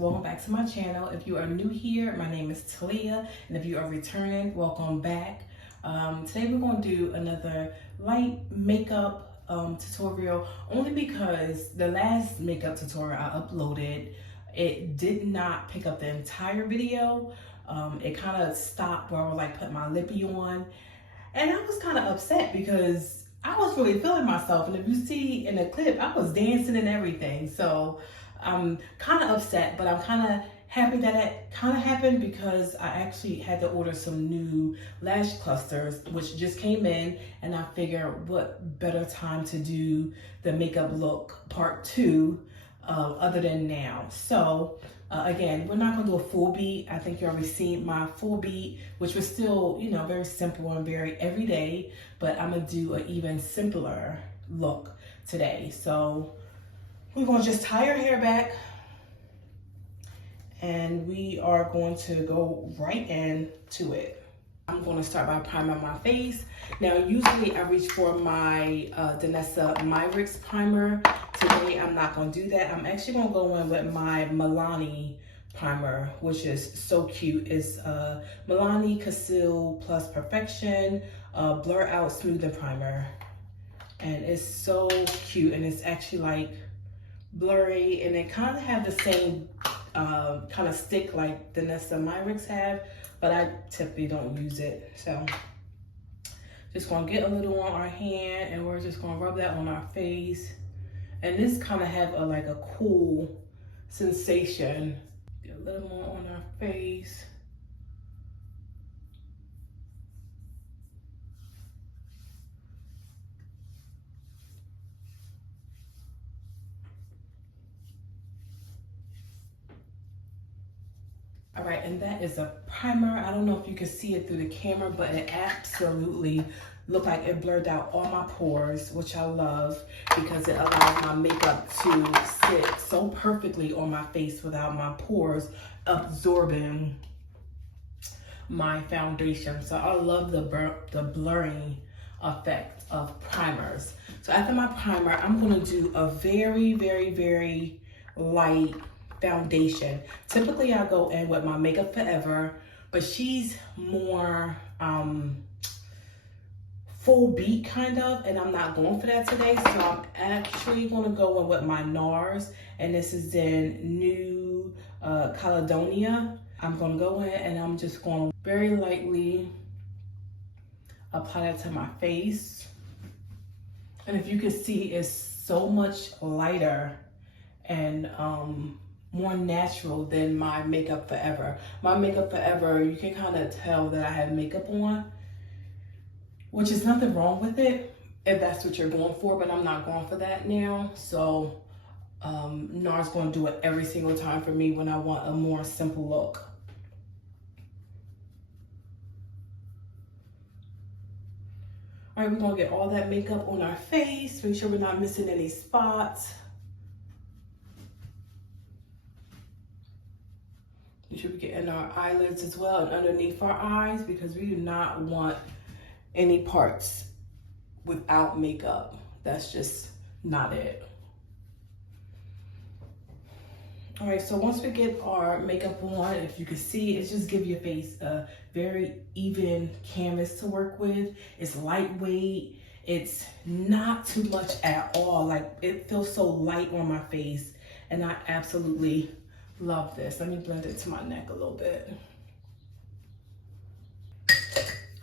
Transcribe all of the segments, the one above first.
welcome back to my channel. If you are new here, my name is Talia, and if you are returning, welcome back. Today we're going to do another light makeup tutorial, only because the last makeup tutorial I uploaded, it did not pick up the entire video. It kind of stopped where I was like putting my lippy on, and I was kind of upset because I was really feeling myself, and if you see in the clip, I was dancing and everything. So I'm kind of upset, but I'm kind of happy that it kind of happened because I actually had to order some new lash clusters, which just came in, and I figured what better time to do the makeup look part 2 other than now. So again, we're not going to do a full beat. I think you already seen my full beat, which was still, you know, very simple and very everyday, but I'm going to do an even simpler look today. So we're going to just tie our hair back, and we are going to go right into it. I'm going to start by priming my face. Now, usually I reach for my Danessa Myricks primer. Today, I'm not going to do that. I'm actually going to go in with my Milani primer, which is so cute. It's Milani Conceal Plus Perfection Blur Out Smoothing Primer. And it's so cute, and it's actually like blurry, and it kind of have the same kind of stick like the Danessa Myricks have, but I typically don't use it. So just gonna get a little on our hand, and we're just gonna rub that on our face. And this kind of have a like a cool sensation. Get a little more on our face. All right, and that is a primer. I don't know if you can see it through the camera, but it absolutely looked like it blurred out all my pores, which I love because it allows my makeup to sit so perfectly on my face without my pores absorbing my foundation. So I love the blurring effect of primers. So after my primer, I'm gonna do a very, very, very light foundation. Typically I go in with my Makeup Forever, but she's more full beat kind of, and I'm not going for that today. So I'm actually going to go in with my NARS, and this is in New Caledonia. I'm going to go in, and I'm just going to very lightly apply that to my face. And if you can see, it's so much lighter and more natural than my Makeup Forever. My Makeup Forever, you can kind of tell that I have makeup on, which is nothing wrong with it if that's what you're going for, but I'm not going for that now. So NARS going to do it every single time for me when I want a more simple look. All right, we're going to get all that makeup on our face. Make sure we're not missing any spots. We should be getting our eyelids as well and underneath our eyes, because we do not want any parts without makeup. That's just not it. All right, so once we get our makeup on, if you can see, it just gives your face a very even canvas to work with. It's lightweight. It's not too much at all. Like, it feels so light on my face, and I absolutely love this. Let me blend it to my neck a little bit.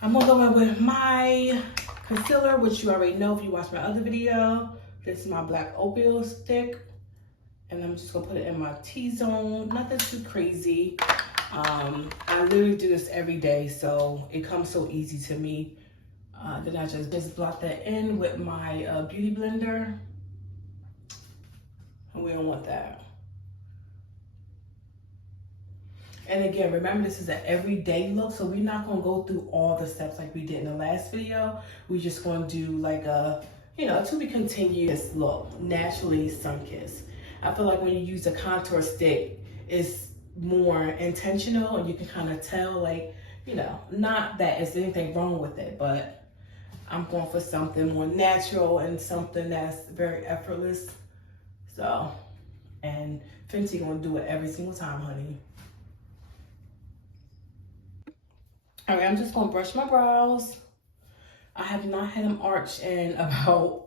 I'm gonna go in with my concealer, which you already know if you watched my other video. This is my Black Opal stick, and I'm just gonna put it in my T-zone. Nothing too crazy. I literally do this every day, so it comes so easy to me. Then I just blot that in with my beauty blender, and we don't want that. And again, remember, this is an everyday look, so we're not going to go through all the steps like we did in the last video. We're just going to do like a, you know, to be continuous look, naturally sun-kissed. I feel like when you use a contour stick, it's more intentional, and you can kind of tell, like, you know, not that there's anything wrong with it, but I'm going for something more natural and something that's very effortless. So, and Fenty gonna do it every single time, honey. All right, I'm just gonna brush my brows. I have not had them arch in about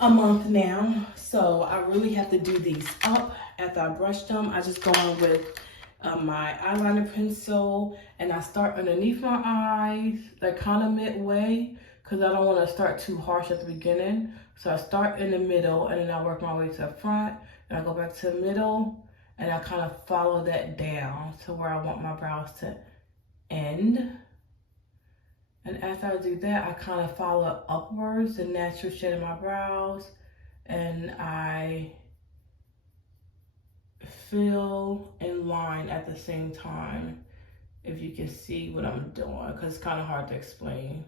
a month now, so I really have to do these up after I brush them. I just go in with my eyeliner pencil and I start underneath my eyes, like kind of midway, because I don't want to start too harsh at the beginning. So I start in the middle and then I work my way to the front and I go back to the middle and I kind of follow that down to where I want my brows to end. And after I do that, I kind of follow upwards, the natural shape of my brows, and I fill in line at the same time, if you can see what I'm doing, because it's kind of hard to explain.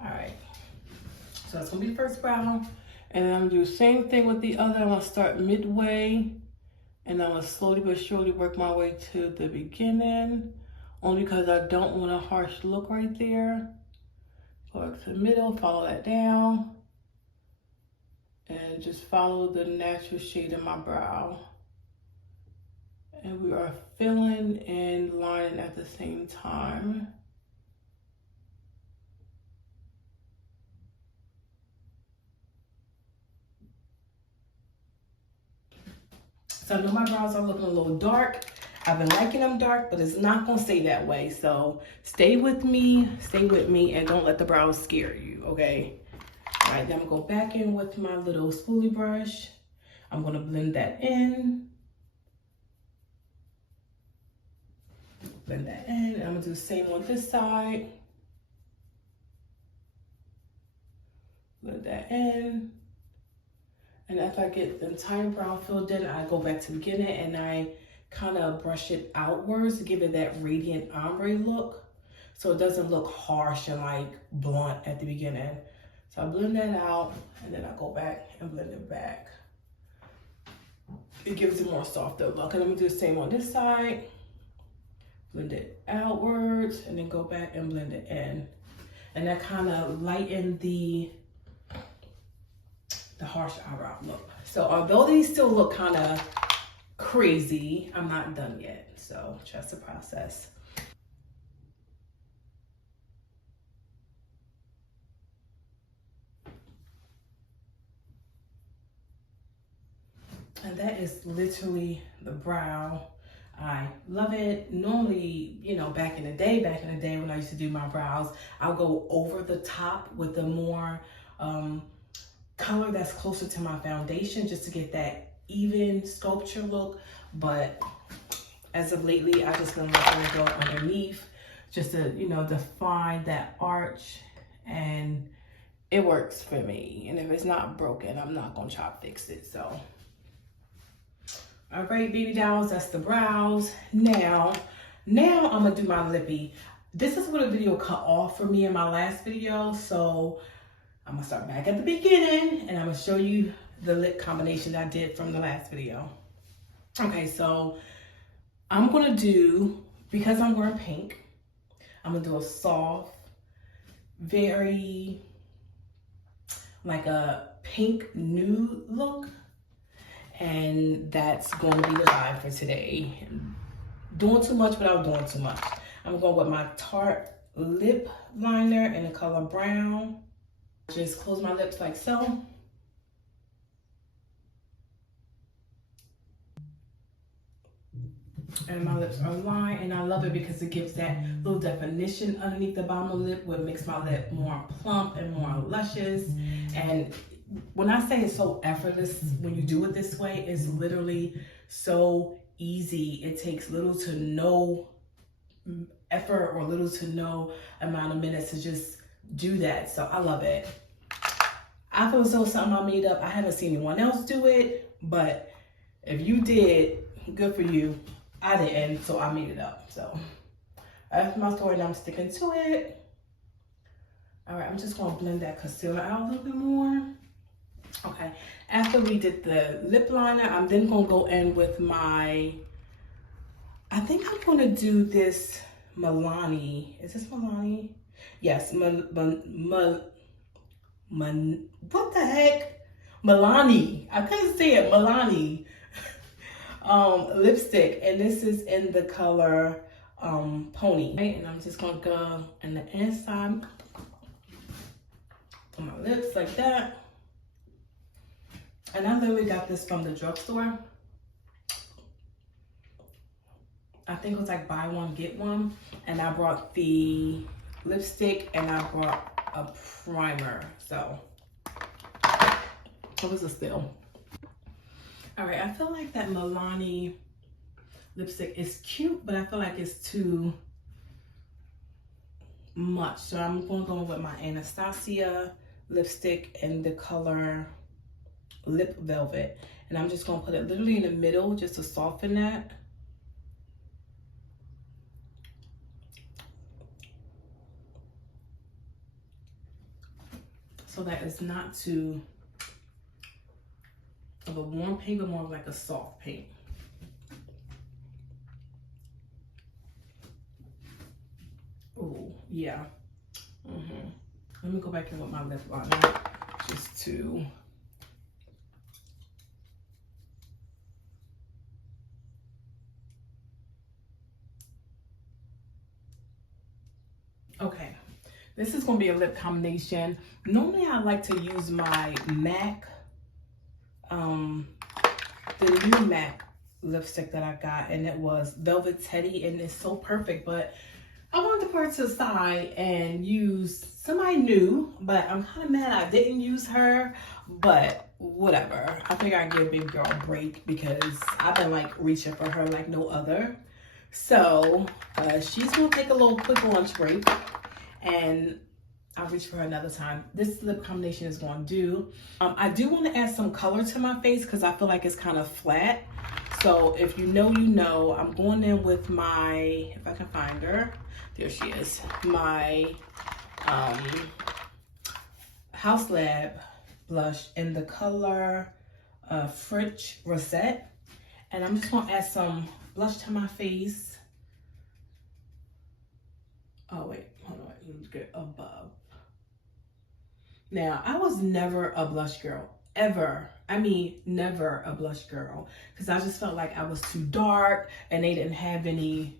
All right, so that's gonna be the first brow. And then I'm gonna do the same thing with the other. I'm gonna start midway, and I'm gonna slowly but surely work my way to the beginning. Only because I don't want a harsh look right there. Go back to the middle, follow that down. And just follow the natural shade of my brow. And we are filling and lining at the same time. So I know my brows are looking a little dark. I've been liking them dark, but it's not gonna stay that way. So stay with me, and don't let the brows scare you, okay? All right, then I'm gonna go back in with my little spoolie brush. I'm gonna blend that in. Blend that in, and I'm gonna do the same on this side. Blend that in. And after I get the entire brow filled in, I go back to the beginning and I kind of brush it outwards to give it that radiant ombre look, so it doesn't look harsh and like blunt at the beginning. So I blend that out and then I go back and blend it back. It gives it more softer look. And I'm gonna do the same on this side. Blend it outwards and then go back and blend it in. And that kind of lighten the harsh eyebrow look. So although these still look kind of crazy, I'm not done yet, so trust the process. And that is literally the brow. I love it. Normally, you know, back in the day when I used to do my brows, I'll go over the top with the more color that's closer to my foundation just to get that even sculpture look. But as of lately, I just been letting it go underneath just to, you know, define that arch, and it works for me. And if it's not broken, I'm not gonna try to fix it. So all right, baby dolls, that's the brows. Now I'm gonna do my lippy. This is where the video cut off for me in my last video, so I'm gonna start back at the beginning and I'm gonna show you the lip combination that I did from the last video. Okay, so I'm gonna do, because I'm wearing pink, I'm gonna do a soft, very like a pink nude look. And that's going to be the vibe for today. Doing too much without doing too much. I'm going with my Tarte lip liner in the color brown. Just close my lips like so. And my lips are lined, and I love it because it gives that little definition underneath the bottom of the lip, what makes my lip more plump and more luscious. And when I say it's so effortless when you do it this way, it's literally so easy. It takes little to no effort or little to no amount of minutes to just do that. So I love it. I feel as though something I made up. I haven't seen anyone else do it, but if you did, good for you. I didn't, so I made it up. So that's my story and I'm sticking to it. All right, I'm just gonna blend that concealer out a little bit more. Okay, after we did the lip liner, I'm then gonna go in with my, I think I'm gonna do this Milani. Is this Milani? Yes, what the heck? Milani. I couldn't say it. Milani lipstick, and this is in the color Pony. Right? And I'm just gonna go in the inside on my lips like that. And I literally got this from the drugstore. I think it was like buy one, get one. And I brought the lipstick and I brought a primer. So it was a steal. All right, I feel like that Milani lipstick is cute, but I feel like it's too much. So I'm gonna go with my Anastasia lipstick in the color Lip Velvet. And I'm just gonna put it literally in the middle just to soften that. So that it's not too of a warm pink, but more of like a soft pink. Oh, yeah. Let me go back in with my lip liner just to... Okay, this is gonna be a lip combination. Normally I like to use my MAC, the new MAC lipstick that I got, and it was Velvet Teddy, and it's so perfect, but I wanted to put it to the side and use somebody new, but I'm kind of mad I didn't use her, but whatever. I think I'd give baby girl a break because I've been like reaching for her like no other. So she's gonna take a little quick lunch break and I'll reach for her another time. This lip combination is gonna do. I do wanna add some color to my face because I feel like it's kind of flat. So if you know, you know, I'm going in with my, if I can find her, there she is, my Haus Lab blush in the color French Rosette. And I'm just gonna add some blush to my face. Oh wait, hold on, let me get above. Now, I was never a blush girl, ever. I mean, never a blush girl, because I just felt like I was too dark and they didn't have any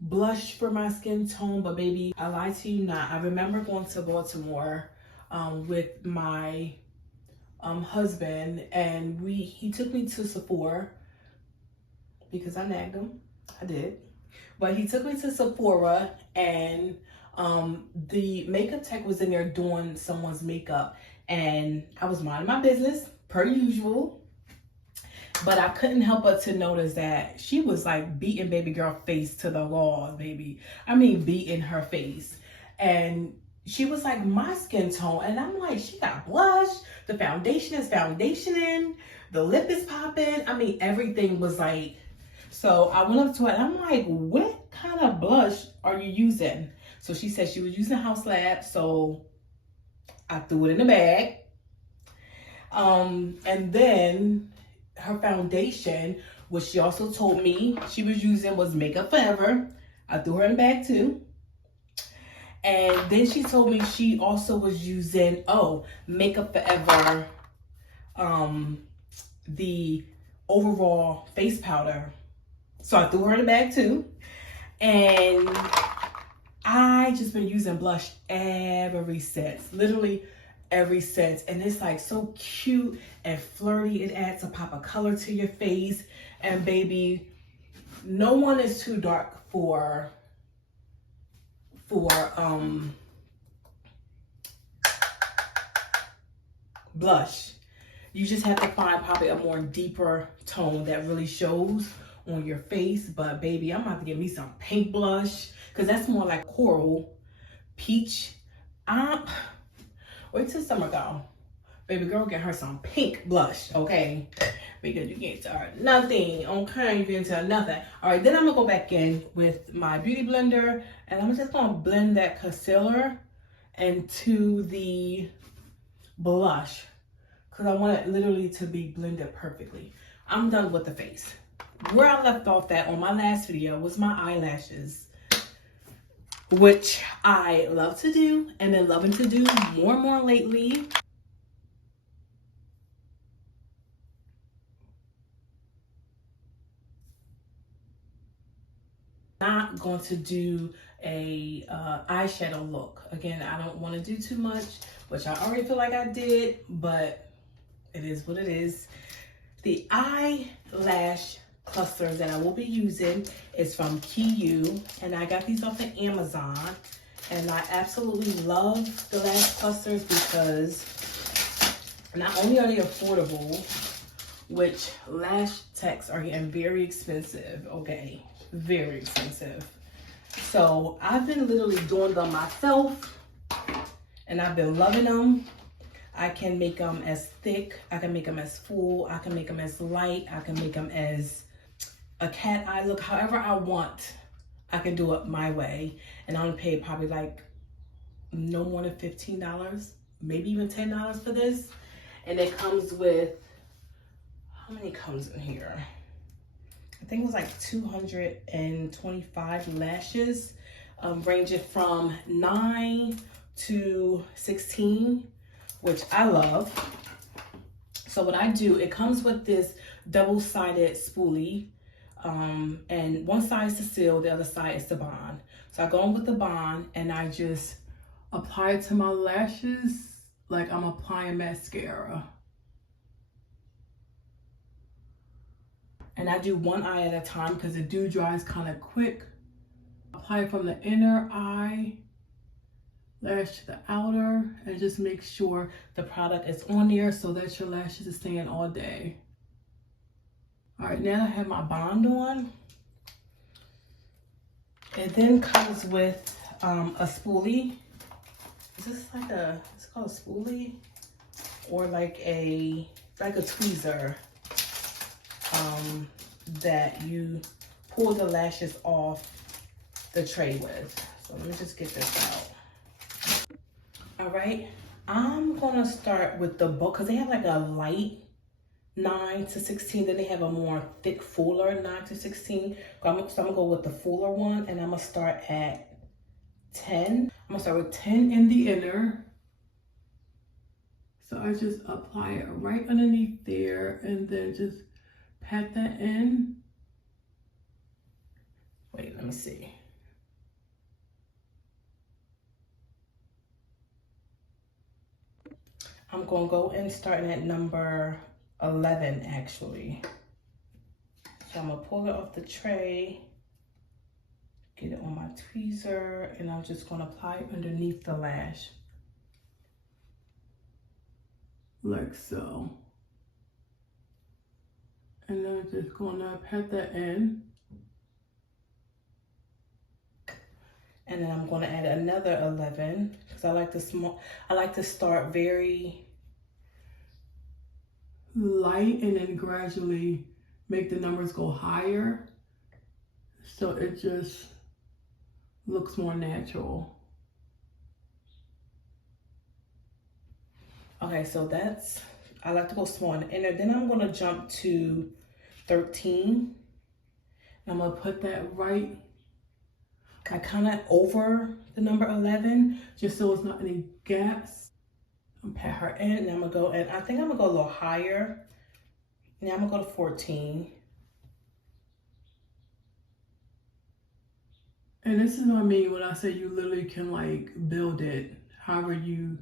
blush for my skin tone. But baby, I lie to you not. I remember going to Baltimore with my husband, and he took me to Sephora because I nagged him. I did. But he took me to Sephora, and the makeup tech was in there doing someone's makeup, and I was minding my business per usual, but I couldn't help but to notice that she was like beating baby girl face to the wall, baby. I mean, beating her face. And she was like my skin tone, and I'm like, she got blush, the foundation is foundationing, the lip is popping. I mean, everything was like, so I went up to her and I'm like, what kind of blush are you using? So she said she was using Haus Lab, so I threw it in the bag. And then her foundation, which she also told me she was using, was Makeup Forever. I threw her in the bag too. And then she told me she also was using, Makeup Forever, the overall face powder. So I threw her in the bag too. And I just been using blush ever since, literally ever since. And it's like so cute and flirty. It adds a pop of color to your face. And baby, no one is too dark for blush. You just have to find probably a more deeper tone that really shows on your face. But baby, I'm about to get me some pink blush, because that's more like coral peach. Wait till summer go. Baby girl, get her some pink blush, okay? Because you can't start nothing, okay? You can't tell nothing. All right, then I'm gonna go back in with my beauty blender, and I'm just gonna blend that concealer into the blush, because I want it literally to be blended perfectly. I'm done with the face. Where I left off at on my last video was my eyelashes, which I love to do and been loving to do more and more lately. Not going to do a eyeshadow look. Again, I don't want to do too much, which I already feel like I did, but it is what it is. The eyelash clusters that I will be using is from KeyU, and I got these off of Amazon, and I absolutely love the lash clusters because not only are they affordable, which lash techs are getting very expensive, okay, very expensive. So I've been literally doing them myself, and I've been loving them. I can make them as thick, I can make them as full, I can make them as light, I can make them as a cat eye look, however I want. I can do it my way. And I only paid probably like no more than $15, maybe even $10 for this. And it comes with, how many comes in here? I think it was like 225 lashes, ranging from 9 to 16, which I love. So what I do, it comes with this double-sided spoolie, and one side is to seal, the other side is to bond. So I go in with the bond and I just apply it to my lashes like I'm applying mascara. And I do one eye at a time because the dew dries kind of quick. Apply it from the inner eye lash to the outer, and just make sure the product is on there so that your lashes are staying all day. All right, now I have my bond on. It then comes with a spoolie. Is this like it's called a spoolie? Or like a tweezer that you pull the lashes off the tray with. So let me just get this out. All right, I'm gonna start with the bulk because they have like a light 9 to 16, then they have a more thick, fuller 9 to 16. So I'm gonna go with the fuller one, and I'm gonna start at 10. I'm gonna start with 10 in the inner. So I just apply it right underneath there and then just pat that in. Wait, let me see. I'm gonna go in starting at number 11 actually. So I'm gonna pull it off the tray, get it on my tweezer, and I'm just gonna apply it underneath the lash. Like so. And I'm just gonna pat that in. And then I'm gonna add another 11 because I like to start very light and then gradually make the numbers go higher. So it just looks more natural. Okay, so I like to go small in the inner. Then I'm gonna jump to 13. I'm gonna put that right, I kind of over the number 11, just so it's not any gaps. I'm pat her in, and I'm gonna go, and I think I'm gonna go a little higher. Now I'm gonna go to 14. And this is what I mean when I say you literally can like build it however you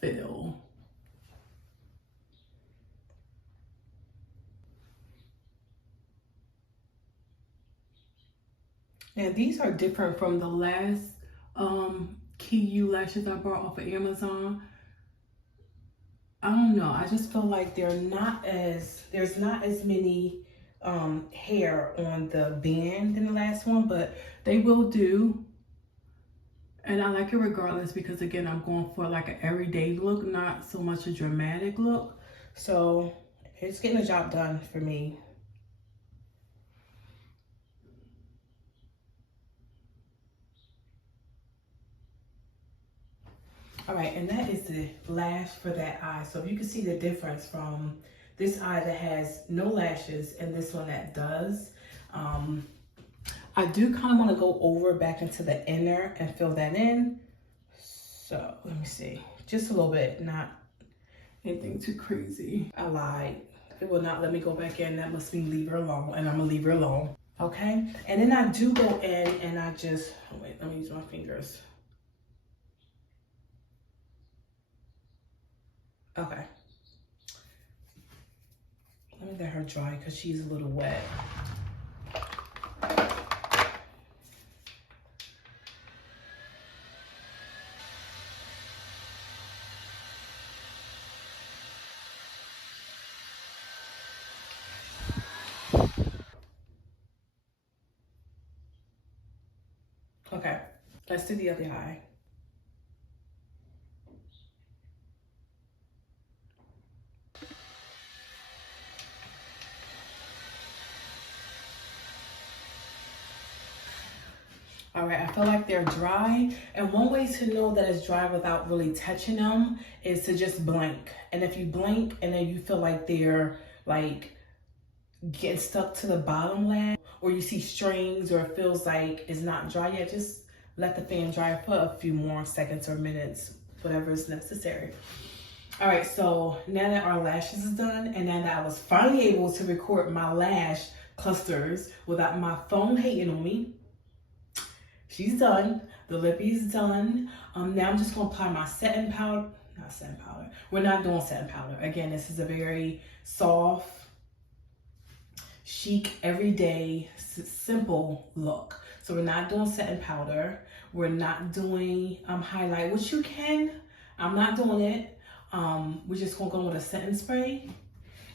feel. Now these are different from the last KeyU lashes I bought off of Amazon. I don't know, I just feel like there's not as many hair on the band in the last one, but they will do. And I like it regardless because again, I'm going for like an everyday look, not so much a dramatic look. So it's getting the job done for me. All right, and that is the lash for that eye. So you can see the difference from this eye that has no lashes and this one that does. I do kind of want to go over back into the inner and fill that in. So let me see, just a little bit, not anything too crazy. I lied, it will not let me go back in. That must mean leave her alone, and I'm gonna leave her alone. Okay, and then I do go in and I just, wait, let me use my fingers. Okay. Let me let her dry because she's a little wet. Okay, let's do the other eye. All right, I feel like they're dry. And one way to know that it's dry without really touching them is to just blink. And if you blink and then you feel like they're like getting stuck to the bottom lash, or you see strings, or it feels like it's not dry yet, just let the fan dry for a few more seconds or minutes, whatever is necessary. All right, so now that our lashes is done, and now that I was finally able to record my lash clusters without my phone hating on me, she's done. The lippy's done. Now I'm just gonna apply my setting powder. Not setting powder. We're not doing setting powder. Again, this is a very soft, chic, everyday, simple look. So we're not doing setting powder. We're not doing highlight, which you can. I'm not doing it. We're just gonna go with a setting spray.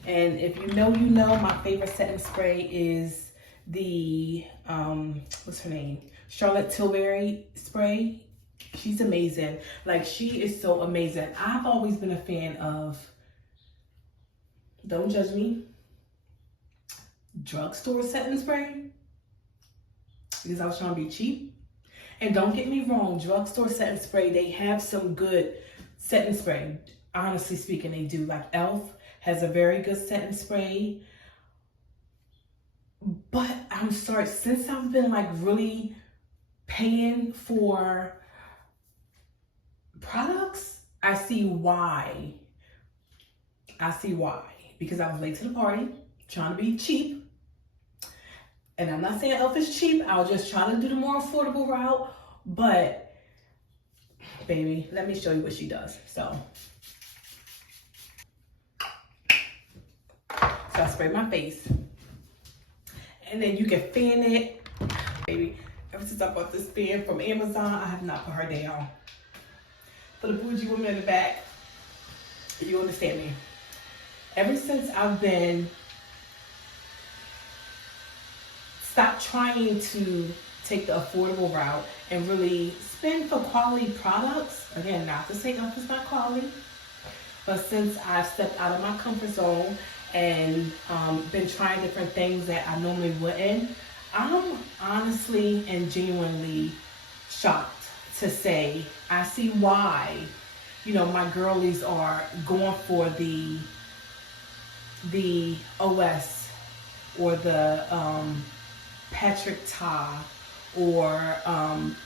And if you know, you know, my favorite setting spray is the, what's her name? Charlotte Tilbury spray. She's amazing. Like, she is so amazing. I've always been a fan of, don't judge me, drugstore setting spray, because I was trying to be cheap. And don't get me wrong, drugstore setting spray, they have some good setting spray. Honestly speaking, they do. Like e.l.f. has a very good setting spray. But I'm sorry, since I've been like really paying for products, I see why. I see why. Because I was late to the party, trying to be cheap. And I'm not saying e.l.f. is cheap. I was just trying to do the more affordable route. But, baby, let me show you what she does. So I spray my face. And then you can fan it. Baby, ever since I bought this fan from Amazon, I have not put her down. For the bougie woman in the back, you understand me. Ever since I've been stopped trying to take the affordable route and really spend for quality products, again, not to say e.l.f. is not quality, but since I've stepped out of my comfort zone and been trying different things that I normally wouldn't, I'm honestly and genuinely shocked to say I see why, you know, my girlies are going for the OS or the Patrick Ta or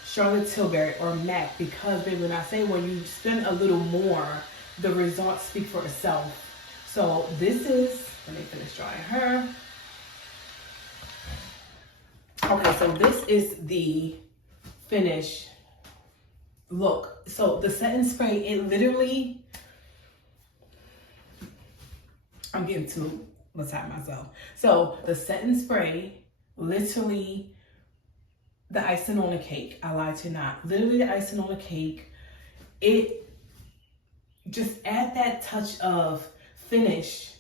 Charlotte Tilbury or MAC, because baby, when I say when you spend a little more, the results speak for itself. So this is, let me finish drying her. Okay, so this is the finish look. So the setting spray, it literally, I'm getting too beside myself. So the setting spray, literally the icing on the cake. I lied to you not. Literally the icing on the cake. It just add that touch of finish.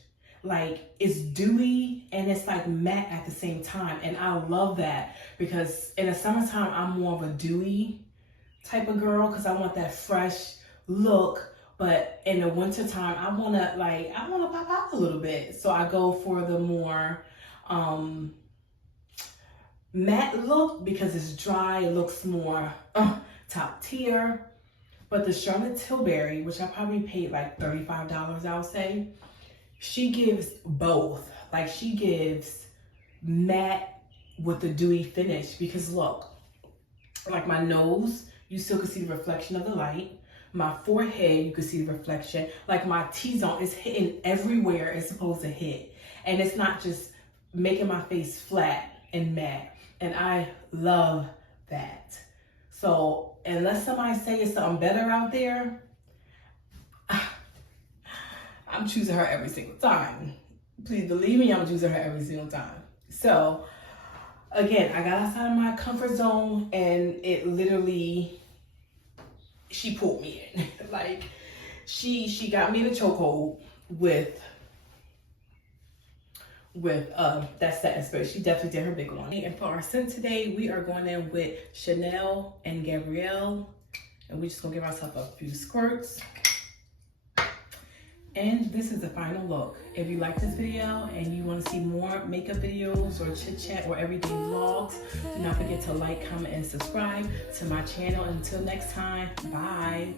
Like, it's dewy and it's like matte at the same time. And I love that because in the summertime, I'm more of a dewy type of girl because I want that fresh look. But in the wintertime, I want to pop out a little bit. So I go for the more matte look because it's dry. It looks more top tier. But the Charlotte Tilbury, which I probably paid like $35, I would say, she gives both. Like, she gives matte with the dewy finish. Because look, like my nose, you still can see the reflection of the light. My forehead, you can see the reflection. Like my T-zone is hitting everywhere it's supposed to hit. And it's not just making my face flat. and matte. And I love that. So unless somebody says something better out there, I'm choosing her every single time. Please believe me, I'm choosing her every single time. So again, I got outside of my comfort zone and it literally, she pulled me in. Like she got me in a chokehold with that satin spray. She definitely did her big one. And for our scent today, we are going in with Chanel and Gabrielle. And we're just gonna give ourselves a few squirts. And this is the final look. If you like this video and you want to see more makeup videos or chit chat or everyday vlogs, do not forget to like, comment, and subscribe to my channel. Until next time, bye.